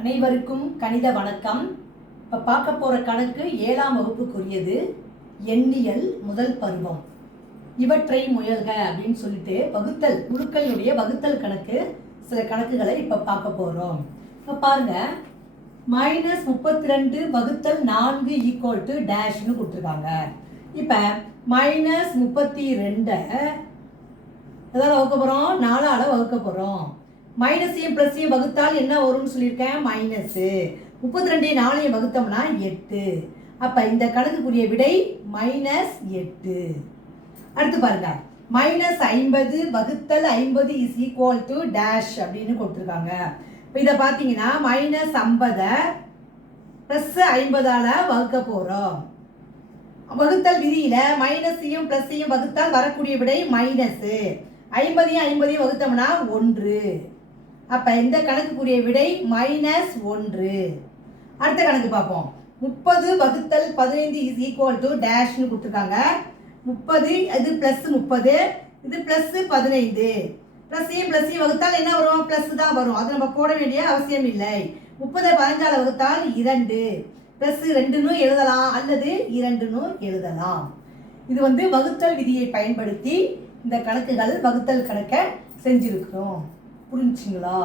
அனைவருக்கும் கணித வணக்கம். இப்போ பார்க்க போகிற கணக்கு 7ஆம் வகுப்புக்குரியது. எண்ணியல் முதல் பருவம். இவற்றை முயல்க அப்படின்னு சொல்லிட்டு வகுத்தல் குழுக்களுடைய வகுத்தல் கணக்கு சில கணக்குகளை இப்போ பார்க்க போகிறோம். இப்போ பாருங்க, -32 வகுத்தல் 4 ஈக்குவல் டு டேஷ்னு கொடுத்துருக்காங்க. இப்போ -32 எதாவது வகுக்க போகிறோம், 4ஆல் வகுக்க போகிறோம். மைனஸையும் ப்ளஸையும் வகுத்தால் என்ன வரும்னு சொல்லியிருக்கேன், மைனஸு. 32 4ஐயும் வகுத்தோம்னா 8. அப்போ இந்த கணக்குக்குரிய விடை -8. அடுத்து பாருங்க, -50 வகுத்தல் 50 இஸ் ஈக்குவல் டு டேஷ் அப்படின்னு கொடுத்துருக்காங்க. இப்போ இதை பார்த்தீங்கன்னா -50 ப்ளஸ் 50ஆல் வகுக்க போகிறோம். வகுத்தல் விதியில் மைனஸையும் ப்ளஸையும் வகுத்தால் வரக்கூடிய விடை மைனஸு. 50ஐயும் 50ஐயும் வகுத்தோம்னா 1. அப்போ இந்த கணக்குக்குரிய விடை -1. அடுத்த கணக்கு பார்ப்போம். 30 வகுத்தல் 15 இஸ் ஈக்குவல் டு டேஷ்னு கொடுத்துருக்காங்க. 30 இது ப்ளஸ் 30, இது ப்ளஸ் 15. ப்ளஸ்ஸையும் ப்ளஸ்ஸையும் வகுத்தால் என்ன வரும், ப்ளஸ் தான் வரும். அது நம்ம போட வேண்டிய அவசியம் இல்லை. 30 15ஆல் வகுத்தால் 2, ப்ளஸ் 2ன்னு எழுதலாம் அல்லது 2ன்னு எழுதலாம். இது வகுத்தல் விதியை பயன்படுத்தி இந்த கணக்குகள் வகுத்தல் கணக்கை செஞ்சுருக்கிறோம். புரிஞ்சுங்களா?